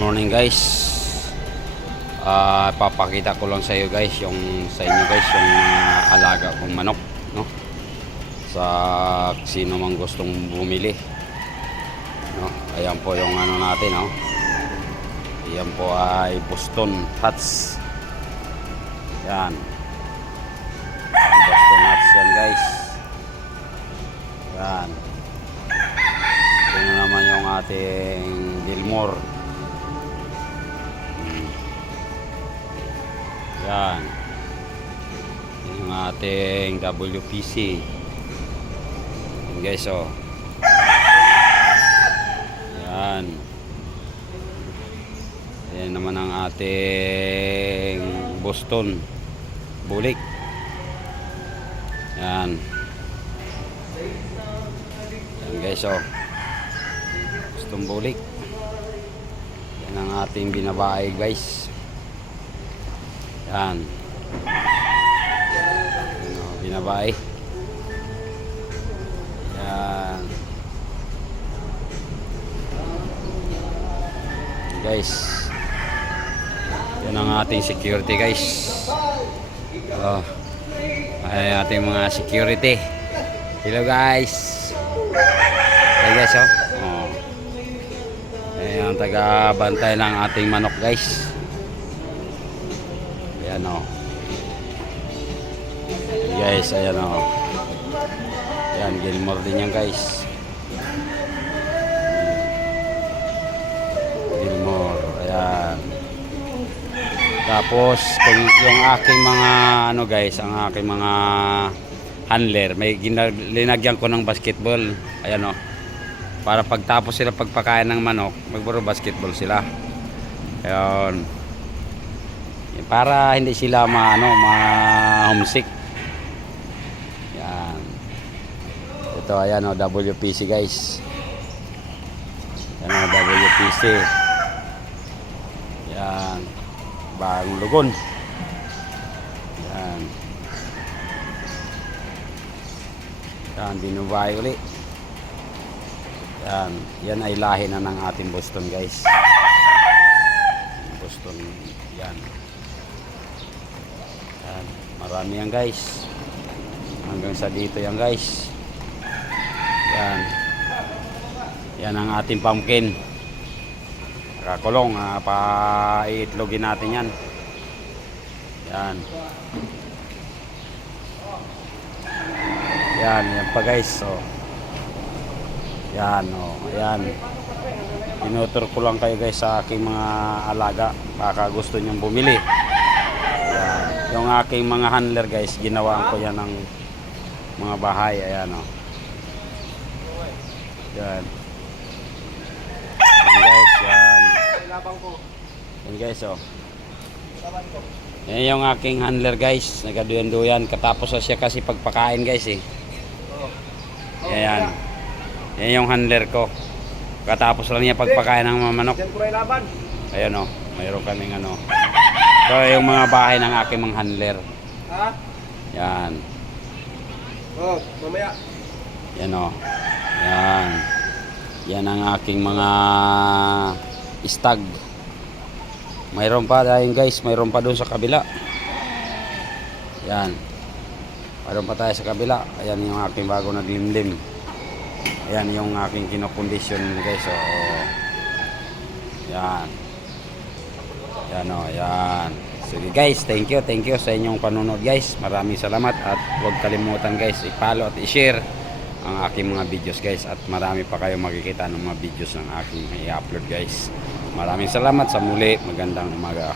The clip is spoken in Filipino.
morning guys. Papakita ko lang sa iyo guys yung alaga kong manok, no? Sa sino mang gustong bumili, no? Ayan po yung ano natin, no? Ayan po ay Boston Hats. Yan. Boston Hats yan guys. Yan. Ito naman yung ating Gilmore. Yan. Yung ating WPC. Yan guys, oh. Yan. Yan naman ang ating Boston Bulik. Yan. Yan guys, oh. Boston Bulik. Yan ang ating binabae guys. Yan. Ano, binabae. Yan. Guys. Yan ang ating security guys. Oh. Ay ating mga security. Hello guys. Hey guys, oh. Oh. Ayan ang taga-bantay ng ating manok guys. Ayan, o. Guys, ayan, o. Ayan, Gilmore din yan guys. Gilmore, ayan. Tapos kung yung aking mga ano guys, ang aking mga handler, may linagyan ko ng basketball. Ayan, o. Para pagtapos sila pagpakain ng manok, magburo basketball sila. Ayan. Para hindi sila ma-homesick. Yan. Ito, ayan, o, WPC guys. Yan, o, WPC. Yan. Bagong lugon. Yan. Yan, binubay ulit. Yan. Yan ay lahi na ng ating Boston guys. Boston. Yan. Yan. Marami yan guys. Hanggang sa dito yan guys. Yan. Yan ang ating pumpkin. Nakakulong. Pa-iitlogin natin yan. Yan. Yan. Yan pa guys. So, yan. Oh, yan. Pinutur ko lang kayo guys sa aking mga alaga. Baka gusto nyong bumili. Yan. Yung aking mga handler guys, ginawaan ko yan ng mga bahay. Ayan, o. Yan. Yan guys, yan. Yan guys, o. Yan yung aking handler guys. Nagaduyan-duyan. Katapos na siya kasi pagpakain guys, eh. Yan. Yan yung handler ko. Katapos lang niya pagpakain ng mga manok. Ayan, o. Mayroon kaming ano. So yung mga bahay ng aking mga handler. Ha? Yan. Oh, mamaya. Yan, o. Yan. Yan ang aking mga stag. Mayroon pa dahil guys, mayroon pa doon sa kabila. Yan. Mayroon pa tayo sa kabila. Ayan yung aking bago na limlim. Ayan yung aking kinokondisyon guys. So, yan. Yan, o, yan. Sige guys, thank you sa inyong panunod guys. Maraming salamat at huwag kalimutan guys, i-follow at i-share ang aking mga videos guys. At marami pa kayo makikita ng mga videos ng aking i-upload guys. Maraming salamat sa muli. Magandang umaga.